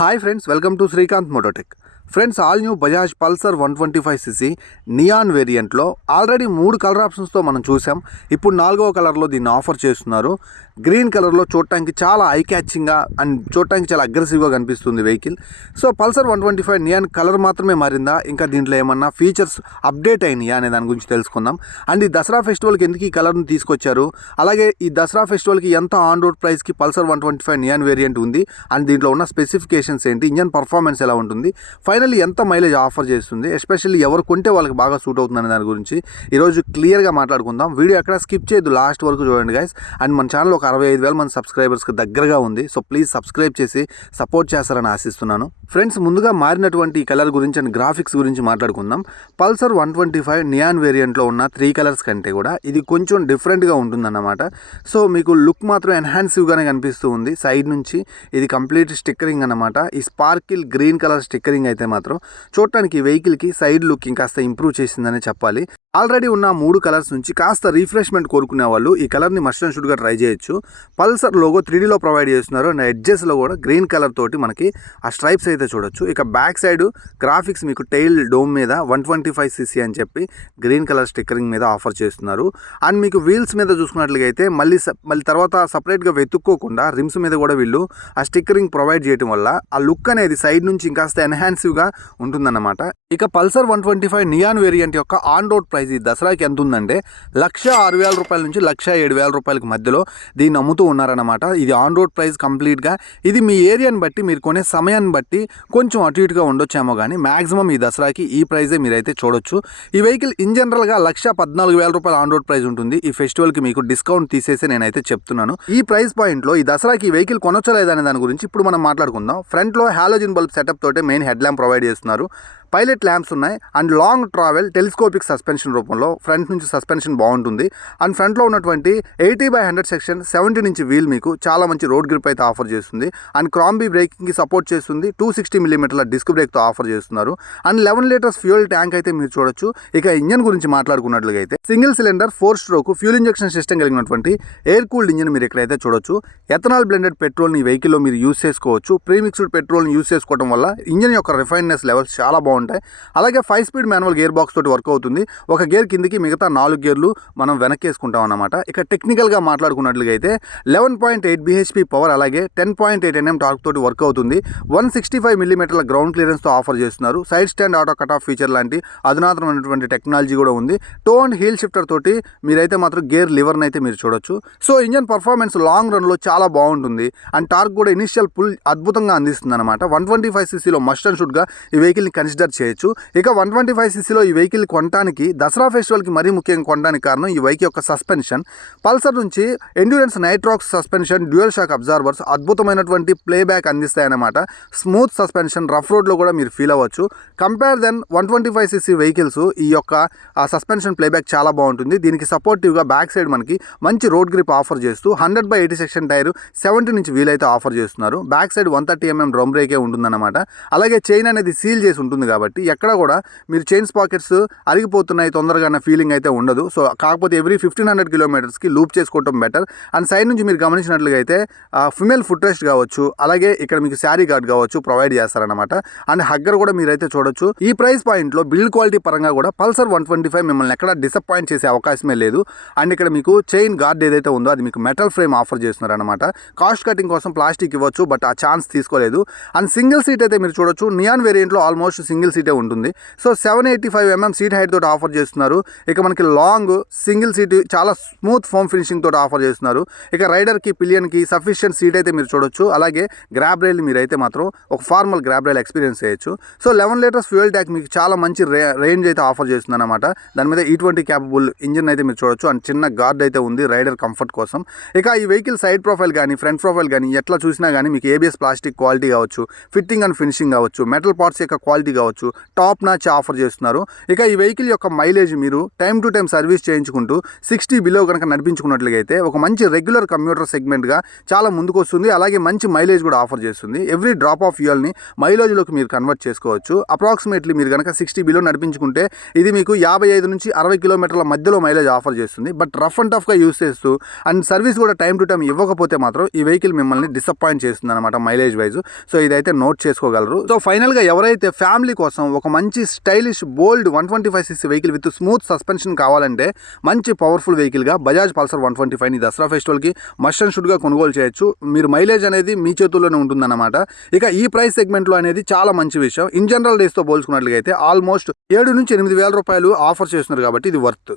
Hi friends, welcome to Srikanth Mototech. Friends, all new Bajaj Pulsar 125cc neon వేరియంట్లో already 3 colour ఆప్షన్స్తో మనం చూసాం. ఇప్పుడు 4వ కలర్లో దీన్ని ఆఫర్ చేస్తున్నారు. గ్రీన్ కలర్లో చూడటానికి చాలా ఐ క్యాచింగ్గా అండ్ చూడటానికి చాలా అగ్రెసివ్గా కనిపిస్తుంది vehicle. So Pulsar 125 neon colour మాత్రమే మారిందా, ఇంకా దీంట్లో ఏమన్నా ఫీచర్స్ అప్డేట్ అయినాయా అనే దాని గురించి తెలుసుకుందాం. అండ్ ఈ దసరా ఫెస్టివల్కి ఎందుకు ఈ కలర్ని తీసుకొచ్చారు, అలాగే ఈ దసరా ఫెస్టివల్కి ఎంత ఆన్ రోడ్ ప్రైస్కి పల్సర్ 125 నియాన్ వేరియంట్ ఉంది, అండ్ దీంట్లో ఉన్న స్పెసిఫికేషన్స్ ఏంటి, ఇంజన్ పర్ఫార్మెన్స్ ఎలా ఉంటుంది, ఫైనల్లీ ఎంత మైలేజ్ ఆఫర్ చేస్తుంది, ఎస్పెషల్లీ ఎవరు కొంటే వాళ్ళకి బాగా సూట్ అవుతుందనే దాని గురించి ఈరోజు క్లియర్గా మాట్లాడుకుందాం. వీడియో ఎక్కడ స్కిప్ చేయదు, లాస్ట్ వరకు చూడండి గైస్. అండ్ మన ఛానల్ ఒక 65,000 మంది సబ్స్క్రైబర్స్కి దగ్గరగా ఉంది. సో ప్లీజ్ సబ్స్క్రైబ్ చేసి సపోర్ట్ చేస్తారని ఆశిస్తున్నాను. ఫ్రెండ్స్, ముందుగా మారినటువంటి ఈ కలర్ గురించి అండ్ గ్రాఫిక్స్ గురించి మాట్లాడుకుందాం. పల్సర్ 125 నియాన్ వేరియంట్లో ఉన్న 3 కలర్స్ కంటే కూడా ఇది కొంచెం డిఫరెంట్గా ఉంటుందన్నమాట. సో మీకు లుక్ మాత్రం ఎన్హాన్సివ్గానే కనిపిస్తూ ఉంది. సైడ్ నుంచి ఇది కంప్లీట్ స్టిక్కరింగ్ అన్నమాట. ఈ స్పార్కిల్ గ్రీన్ కలర్ స్టిక్కరింగ్ అయితే మాత్రం చూడటానికి వెహికల్కి సైడ్ లుకింగ్ కాస్త ఇంప్రూవ్ చేసిందనే చెప్పాలి. ఆల్రెడీ ఉన్న 3 కలర్స్ నుంచి కాస్త రీఫ్రెష్మెంట్ కోరుకునే వాళ్ళు ఈ కలర్ని మస్ట్ అండ్ షుడ్గా ట్రై చేయొచ్చు. పల్సర్ లోగో 3Dలో ప్రొవైడ్ చేస్తున్నారు అండ్ ఎడ్జెస్లో కూడా గ్రీన్ కలర్ తోటి మనకి ఆ స్ట్రైప్స్ అయితే చూడొచ్చు. ఇక బ్యాక్ సైడ్ గ్రాఫిక్స్ మీకు టైల్ డోమ్ మీద 125cc అని చెప్పి గ్రీన్ కలర్ స్టిక్కరింగ్ మీద ఆఫర్ చేస్తున్నారు. అండ్ మీకు వీల్స్ మీద చూసుకున్నట్లయితే మళ్ళీ తర్వాత సపరేట్గా వెతుక్కోకుండా రిమ్స్ మీద కూడా వీళ్ళు ఆ స్టిక్కరింగ్ ప్రొవైడ్ చేయడం వల్ల ఆ లుక్ అనేది సైడ్ నుంచి ఇంకాస్త ఎన్హాన్సివ్గా ఉంటుందన్నమాట. ఇక పల్సర్ 125 నియాన్ వేరియంట్ యొక్క ఆన్ రోడ్ ప్రైస్ ఈ దసరాకి ఎంత ఉందంటే 1,06,000 రూపాయల నుంచి 1,07,000 రూపాయలకి మధ్యలో దీన్ని అమ్ముతూ ఉన్నారన్నమాట. ఇది ఆన్ రోడ్ ప్రైస్ కంప్లీట్గా. ఇది మీ ఏరియాని బట్టి, మీరు కొనే సమయాన్ని బట్టి కొంచెం అటు ఇటుగా ఉండొచ్చేమో, కానీ మాక్సిమం ఈ దసరాకి ఈ ప్రైజే మీరైతే చూడొచ్చు. ఈ వెహికల్ ఇన్ జనరల్గా 1,14,000 రూపాయల ఆన్ రోడ్ ప్రైస్ ఉంటుంది. ఈ ఫెస్టివల్కి మీకు డిస్కౌంట్ తీసేసి నేనైతే చెప్తున్నాను. ఈ ప్రైస్ పాయింట్లో ఈ దసరాకి ఈ వెహికల్ కొనొచ్చలేదనే దాని గురించి ఇప్పుడు మనం మాట్లాడుకుందాం. ఫ్రంట్లో హాలోజన్ బల్బ్ సెటప్ తోటే మెయిన్ హెడ్ ల్యాంప్ ప్రొవైడ్ చేస్తున్నారు. పైలట్ ల్యాంప్స్ ఉన్నాయి and long travel telescopic suspension రూపంలో ఫ్రంట్ నుంచి సస్పెన్షన్ బాగుంటుంది. అండ్ ఫ్రంట్లో ఉన్నటువంటి 80/100 సెక్షన్ 17 ఇంచ్ వీల్ మీకు చాలా మంచి రోడ్ గ్రిప్ అయితే ఆఫర్ చేస్తుంది. అండ్ క్రాంబీ బ్రేకింగ్కి సపోర్ట్ చేస్తుంది. 260 mm డిస్క్ బ్రేక్తో ఆఫర్ చేస్తున్నారు. అండ్ 11 లీటర్స్ ఫ్యూయల్ ట్యాంక్ అయితే మీరు చూడొచ్చు. ఇక ఇంజన్ గురించి మాట్లాడుకున్నట్లుగా అయితే single cylinder 4 stroke fuel injection system కలిగినటువంటి ఎయిర్ కూల్డ్ ఇంజన్ మీరు ఇక్కడైతే చూడొచ్చు. ఎథనాల్ బ్లెండెడ్ పెట్రోల్ని ఈ వెహికల్లో మీరు యూస్ చేసుకోవచ్చు. ప్రీమిక్స్డ్ పెట్రోల్ని యూస్ చేసుకోవడం వల్ల ఇంజన్ యొక్క రిఫైన్నెస్ లెవెల్స్ చాలా బాగుంటాయి. అలాగే 5 స్పీడ్ మాన్యువల్ గేర్ బాక్స్ తోటి వర్క్ అవుతుంది. ఒక గేర్ కిందికి, మిగతా 4 గేర్లు మనం వెనక్కి వేసుకుంటాం అన్నమాట. ఇక టెక్నికల్గా మాట్లాడుకున్నట్లుగా అయితే 11.8 bhp పవర్, అలాగే 10.8 Nm టార్క్ తోటి వర్క్ అవుతుంది. 165 mm గ్రౌండ్ క్లియరెన్స్తో ఆఫర్ చేస్తున్నారు. Side stand auto cut off feature లాంటి అధునాతనమైనటువంటి టెక్నాలజీ కూడా ఉంది. టో అండ్ హీల్ షిఫ్టర్ తోటి మీరైతే మాత్రం గేర్ లివర్ని అయితే మీరు చూడొచ్చు. సో ఇంజన్ పర్ఫార్మెన్స్ లాంగ్ రన్లో చాలా బాగుంటుంది. అండ్ టార్క్ కూడా ఇనిషియల్ పుల్ అద్భుతంగా అందిస్తుంది అనమాట. 125cc మస్ట్ అండ్ షుడ్గా ఈ వెహికల్ని కన్సిడర్ చేయొచ్చు. ఇక 125cc ఈ వెహికల్ కొనడానికి, దసరా ఫెస్టివల్కి మరీ ముఖ్యంగా కొనడానికి కారణం ఈ బైక్ యొక్క సస్పెన్షన్. పల్సర్ నుంచి endurance nitrox suspension, dual shock absorbers అద్భుతమైనటువంటి ప్లేబ్యాక్ అందిస్తాయన్నమాట. స్మూత్ సస్పెన్షన్, రఫ్ రోడ్లో కూడా మీరు ఫీల్ అవ్వచ్చు. కంపేర్ దెన్ 125cc వెహికల్స్ ఈ యొక్క సస్పెన్షన్ ప్లేబ్యాక్ చాలా బాగుంటుంది. దీనికి సపోర్టివ్గా బ్యాక్ సైడ్ మనకి మంచి రోడ్ గ్రిప్ ఆఫర్ చేస్తూ 100/80 సెక్షన్ టైర్ 17 ఇంచ్ వీల్ అయితే ఆఫర్ చేస్తున్నారు. బ్యాక్ సైడ్ 130 mm డ్రమ్ బ్రేకే ఉంటుందన్నమాట. అలాగే చైన్ అనేది సీల్ చేసి ఉంటుంది కాబట్టి ఎక్కడ కూడా మీరు చైన్ పాకెట్స్ అరిగిపోతున్నాయి తొందరగా అన్న ఫీలింగ్ అయితే ఉండదు. సో కాకపోతే ఎవ్రీ 1500 కిలోమీటర్స్కి లూప్ చేసుకోవటం బెటర్. అండ్ సైడ్ నుంచి మీరు గమనించినట్లుగా అయితే ఫిమేల్ ఫుట్ రెస్ట్ కావచ్చు, అలాగే ఇక్కడ మీకు శారీ గార్డ్ కావచ్చు ప్రొవైడ్ చేస్తారనమాట. అండ్ హగ్గర్ కూడా మీరైతే చూడొచ్చు. ఈ ప్రైస్ పాయింట్లో బిల్డ్ క్వాలిటీ పరంగా కూడా పల్సర్ 125 మిమ్మల్ని ఎక్కడ డిసప్పాయింట్ చేసే అవకాశమే లేదు. అండ్ ఇక్కడ మీకు చైన్ గార్డ్ ఏదైతే ఉందో అది మీకు మెటల్ ఫ్రేమ్ ఆఫర్ చేస్తున్నారు అనమాట. కాస్ట్ కటింగ్ కోసం ప్లాస్టిక్ ఇవ్వచ్చు, బట్ ఆ ఛాన్స్ తీసుకోలేదు. అండ్ సింగిల్ సీట్ అయితే మీరు చూడొచ్చు. నియాన్ వేరియంట్లో ఆల్మోస్ట్ సింగిల్ సీటే ఉంటుంది. సో 785 mm సీట్ హైట్ తోటి ఆఫర్ చేస్తున్నారు. ఇక మనకి లాంగ్ సింగిల్ సీట్ చాలా స్మూత్ ఫోమ్ ఫినిషింగ్ తోటి ఆఫర్ చేస్తున్నారు. ఇక రైడర్కి, పిలియన్కి సఫిషియెంట్ సీట్ అయితే మీరు చూడొచ్చు. అలాగే గ్రాబ్ రైల్ మీరైతే మాత్రం ఒక ఫార్మల్ గ్రాబ్ రైల్ ఎక్స్పీరియన్స్ చేయొచ్చు. సో 11 లీటర్స్ ఫ్యూయల్ ట్యాంక్ మీకు చాలా మంచి రేంజ్ అయితే ఆఫర్ చేస్తుంది అనమాట. దాని మీద E20 క్యాపబుల్ ఇంజిన్ అయితే మీరు చూడొచ్చు. అండ్ చిన్న గార్డ్ అయితే ఉంది రైడర్ కంఫర్ట్ కోసం. ఇక ఈ వెహికల్ సైడ్ ప్రొఫైల్ కానీ, ఫ్రంట్ ప్రొఫైల్ కానీ ఎట్లా చూసినా కానీ మీకు ABS ప్లాస్టిక్ క్వాలిటీ కావచ్చు, ఫిట్టింగ్ అండ్ ఫినిషింగ్ కావచ్చు, మెటల్ పార్ట్స్ యొక్క క్వాలిటీ కావచ్చు చేసుకోవచ్చు. టాప్ నాచ్ ఆఫర్ చేస్తున్నారు. ఇక ఈ వెహికల్ యొక్క మైలేజ్ మీరు టైం టు టైం సర్వీస్ చేయించుకుంటూ 60 బిలో కనుక నడిపించుకున్నట్లయితే ఒక మంచి రెగ్యులర్ కమ్యూటర్ సెగ్మెంట్గా చాలా ముందుకు వస్తుంది. అలాగే మంచి మైలేజ్ కూడా ఆఫర్ చేస్తుంది. ఎవ్రీ డ్రాప్ ఆఫ్ ఫ్యూయల్ని మైలేజ్లోకి మీరు కన్వర్ట్ చేసుకోవచ్చు. అప్రాక్సిమేట్లీ మీరు కనుక 60 బిలో నడిపించుకుంటే ఇది మీకు 55 నుంచి 60 కిలోమీటర్ల మధ్యలో మైలేజ్ ఆఫర్ చేస్తుంది. బట్ రఫ్ అండ్ టఫ్గా యూస్ చేస్తూ అండ్ సర్వీస్ కూడా టైం టు టైం ఇవ్వకపోతే మాత్రం ఈ వెహికల్ మిమ్మల్ని డిసప్పాయింట్ చేస్తుంది అనమాట మైలేజ్ వైజ్. సో ఇదైతే నోట్ చేసుకోగలరు. సో ఫైనల్గా ఎవరైతే ఫ్యామిలీ కోసం ఒక మంచి stylish bold 125cc vehicle with smooth suspension కావాలంటే మంచి పవర్ఫుల్ వెహికల్గా బజాజ్ పల్సర్ 125ని దసరా ఫెస్టివల్కి మస్ట్ అండ్ షుడ్గా కొనుగోలు చేయొచ్చు. మీరు మైలేజ్ అనేది మీ చేతుల్లోనే ఉంటుందన్నమాట. ఇక ఈ ప్రైస్ సెగ్మెంట్లో అనేది చాలా మంచి విషయం. ఇన్ జనరల్ డేస్తో పోల్చుకున్నట్లయితే ఆల్మోస్ట్ 7 నుంచి 8 వేల రూపాయలు ఆఫర్ చేస్తున్నారు కాబట్టి ఇది వర్త్.